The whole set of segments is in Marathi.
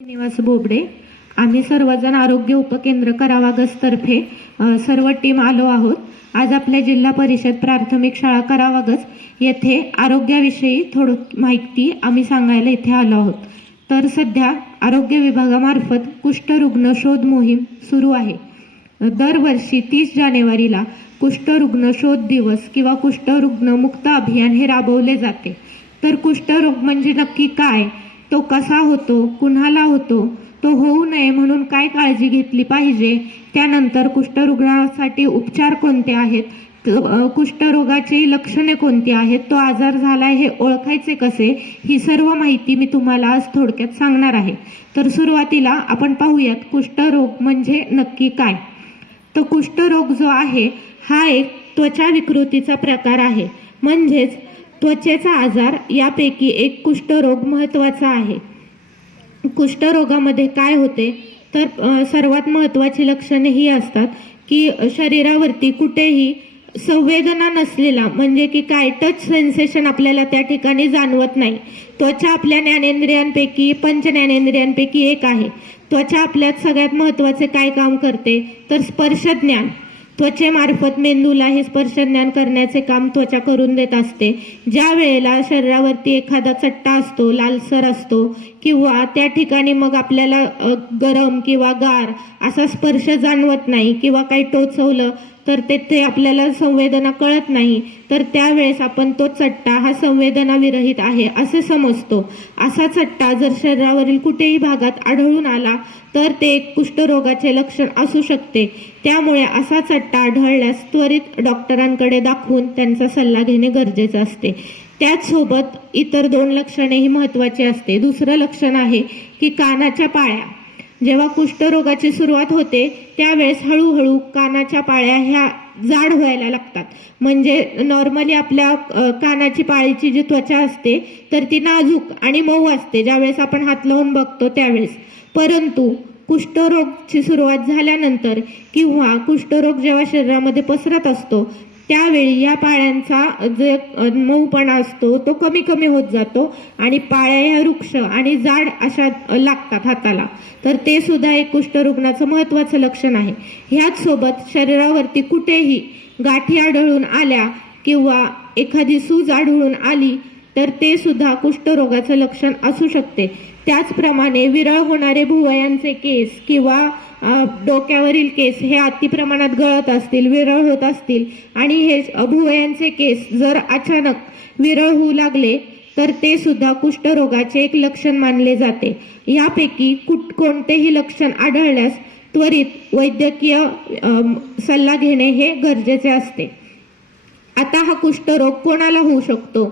निवास बोबडे. आम्ही सर्वजण आरोग्य उपकेंद्र करावागसतर्फे सर्व टीम आलो आहोत. आज आपल्या जिल्हा परिषद प्राथमिक शाळा करावागस येथे आरोग्याविषयी थोडं माहिती आम्ही सांगायला इथे आलो आहोत. तर सध्या आरोग्य विभागामार्फत कुष्ठरुग्ण शोध मोहीम सुरू आहे. दरवर्षी तीस जानेवारीला कुष्ठरुग्ण शोध दिवस किंवा कुष्ठरुग्ण मुक्त अभियान हे राबवले जाते. तर कुष्ठरोग म्हणजे नक्की काय? तो कसा होतो कुणाला होतो तो होऊ नये म्हणून काय काळजी घेतली पाहिजे? त्यानंतर कुष्ठरुग्णासाठी उपचार कोणते आहेत? कुष्ठरोगाची लक्षणे कोणती आहेत? तो आजार झाला हे ओळखायचे कसे? ही सर्व माहिती मी तुम्हाला आज थोडक्यात सांगणार आहे. तर सुरुवातीला आपण पाहूयात कुष्ठरोग म्हणजे नक्की काय? तर कुष्ठरोग जो आहे हा एक त्वचा विकृतीचा प्रकार आहे. म्हणजेच त्वचेचा आजार यापैकी एक कुष्ठरोग महत्त्वाचा आहे. कुष्ठरोगामध्ये काय होते? तर सर्वात महत्त्वाची लक्षणे ही असतात की शरीरावरती कुठेही संवेदना नसलेला म्हणजे की काय टच सेन्सेशन आपल्याला त्या ठिकाणी जाणवत नाही. त्वचा आपल्या ज्ञानेंद्रियांपैकी पंच ज्ञानेंद्रियांपैकी एक आहे. त्वचा आपल्यात सगळ्यात महत्त्वाचे काय काम करते? तर स्पर्श ज्ञान त्वचेमार्फत मेंदूला हे स्पर्शज्ञान करण्याचे काम त्वचा करून देत असते. ज्या वेळेला शरीरावरती एखादा चट्टा असतो लालसर असतो किंवा त्या ठिकाणी मग आपल्याला गरम किंवा गार असा स्पर्श जाणवत नाही किंवा काही टोचवलं तर तेथे आपल्याला संवेदना कळत नाही तर त्यावेळेस आपण तो चट्टा हा संवेदनाविरहित आहे असे समजतो. असा चट्टा जर शरीरावरील कुठेही भागात आढळून आला तर ते एक कुष्ठरोगाचे लक्षण असू शकते. त्यामुळे असा चट्टा आढळल्यास त्वरित डॉक्टरांकडे दाखवून त्यांचा सल्ला घेणे गरजेचे असते. त्याचसोबत इतर दोन लक्षणेही महत्त्वाची असते. दुसरं लक्षण आहे की कानाच्या पाळ्या जेव्हा कुष्ठरोगाची सुरुवात होते त्यावेळेस हळूहळू कानाच्या पाळ्या ह्या जाड व्हायला लागतात. म्हणजे नॉर्मली आपल्या कानाची पाळीची जी त्वचा असते तर ती नाजूक आणि मऊ असते ज्यावेळेस आपण हात लावून बघतो त्यावेळेस. परंतु कुष्ठरोगची सुरुवात झाल्यानंतर किंवा कुष्ठरोग जेव्हा शरीरामध्ये पसरत असतो त्यावेळी या पाळ्यांचा जे मऊपणा असतो तो कमी कमी होत जातो आणि पाळ्या ह्या वृक्ष आणि जाड अशा लागतात हाताला. तर ते सुद्धा एक कुष्ठरुग्णाचं महत्त्वाचं लक्षण आहे. ह्याच सोबत शरीरावरती कुठेही गाठी आढळून आल्या किंवा एखादी सूज आढळून आली तर ते सुद्धा कुष्ठरोगाचं लक्षण असू शकते. त्याचप्रमाणे विरळ होणारे भुवयांचे केस किंवा डोक्यावरील केस हे अति प्रमाणात गळत असतील विरळ होत असतील आणि हे भुवयांचे केस जर अचानक विरळ होऊ लागले तर ते सुद्धा कुष्ठरोगाचे एक लक्षण मानले जाते. यापैकी कुठ कोणतेही लक्षण आढळल्यास त्वरित वैद्यकीय सल्ला घेणे हे गरजेचे असते. आता हा कुष्ठरोग कोणाला होऊ शकतो?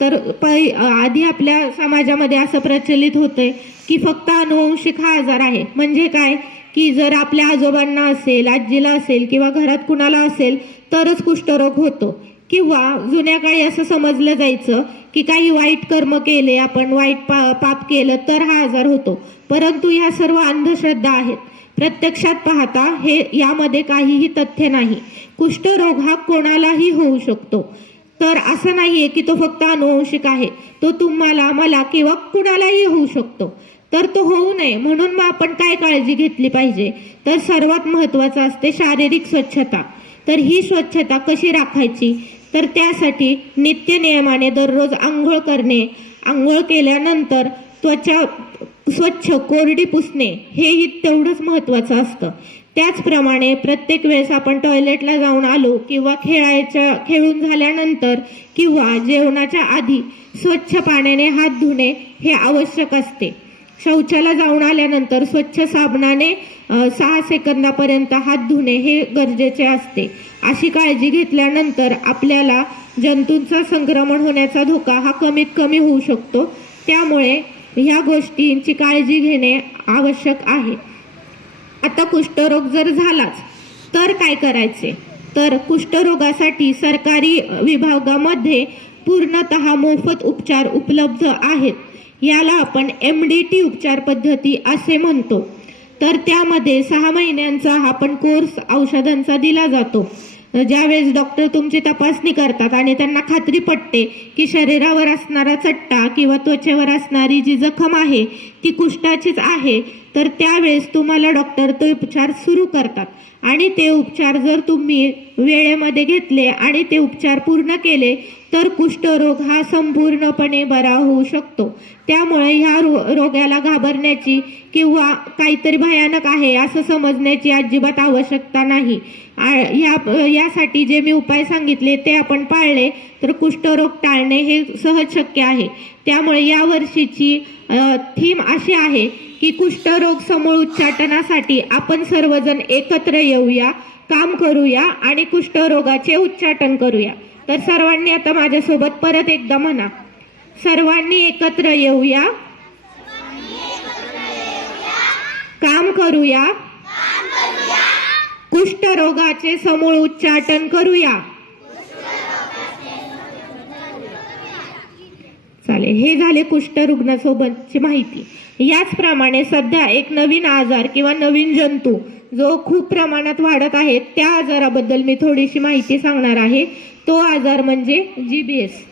तर पै आधी आपल्या समाजामध्ये असं प्रचलित होतंय की फक्त अनुवंशिक हा आजार आहे. म्हणजे काय? की जर आपल्या आजोबांना असेल आजीला असेल किंवा घरात कुणाला असेल तरच कुष्ठरोग होतो. किंवा जुन्या काळी असं समजलं जायचं की काही वाईट कर्म केले आपण वाईट पा पाप केलं तर हा आजार होतो. परंतु ह्या सर्व अंधश्रद्धा आहेत. प्रत्यक्षात पाहता हे यामध्ये काहीही तथ्य नाही. कुष्ठरोग हा कोणालाही होऊ शकतो. तर असं नाही आहे की तो फक्त अनुवंशिक आहे. तो तुम्हाला मला किंवा कुणालाही होऊ शकतो. तर तो होऊ नये. म्हणून मग आपण काय काळजी घेतली पाहिजे? तर सर्वात महत्त्वाचं असते शारीरिक स्वच्छता. तर ही स्वच्छता कशी राखायची? तर त्यासाठी नित्य नियमाने दररोज आंघोळ करणे आंघोळ केल्यानंतर त्वचा स्वच्छ कोरडी पुसणे हेही तेवढंच महत्त्वाचं असतं. त्याचप्रमाणे प्रत्येक वेळेस आपण टॉयलेटला जाऊन आलो किंवा खेळायच्या खेळून झाल्यानंतर किंवा जेवणाच्या आधी स्वच्छ पाण्याने हात धुणे हे आवश्यक असते. शौचाला जाऊन आल्यानंतर स्वच्छ साबणाने सहा सेकंदापर्यंत हात धुणे हे गरजेचे असते. अशी काळजी घेतल्यानंतर आपल्याला जंतूंचा संक्रमण होण्याचा धोका हा कमीत कमी होऊ शकतो. त्यामुळे ह्या गोष्टींची काळजी घेणे आवश्यक आहे. आता कुष्ठरोग जर झालाच तर काय करायचे? तर कुष्ठरोगासाठी सरकारी विभागामध्ये पूर्णतः मोफत उपचार उपलब्ध आहेत. याला आपण एम डी टी उपचार पद्धती असे म्हणतो. तर त्यामध्ये सहा महिन्यांचा हा पण कोर्स औषधांचा दिला जातो. ज्यावेळेस डॉक्टर तुमची तपासणी करतात आणि त्यांना खात्री पटते की शरीरावर असणारा चट्टा किंवा त्वचेवर असणारी जी जखम आहे ती कुष्ठाचीच आहे तर त्यावेळेस तुम्हाला डॉक्टर ते उपचार सुरू करतात. आणि ते उपचार जर तुम्ही वेळेमध्ये घेतले आणि ते उपचार पूर्ण केले तर कुष्ठरोग हा संपूर्णपणे बरा होऊ शकतो. त्यामुळे ह्या रो रोगाला घाबरण्याची किंवा काहीतरी भयानक आहे असं समजण्याची अजिबात आवश्यकता नाही. आ- या यासाठी जे मी उपाय सांगितले ते आपण पाळले. तर कुष्ठरोग टाळणे हे सहज शक्य आहे. त्यामुळे या वर्षीची थीम अशी आहे की कुष्ठरोग समूळ उच्चाटनासाठी आपण सर्वजण एकत्र येऊया काम करूया आणि कुष्ठरोगाचे उच्चाटन करूया. तर सर्वांनी आता माझ्यासोबत परत एकदा म्हणा. सर्वांनी एकत्र येऊया. काम करूया. कुष्ठरोगाचे समूळ उच्चाटन करूया. आहे हे झाले कुष्ठरुग्णासोबतची माहिती. याचप्रमाणे सध्या एक नवीन आजार किंवा नवीन जंतू जो खूप प्रमाणात वाढत आहे त्या आजाराबद्दल मी थोडीशी माहिती सांगणार आहे. तो आजार म्हणजे जी बेस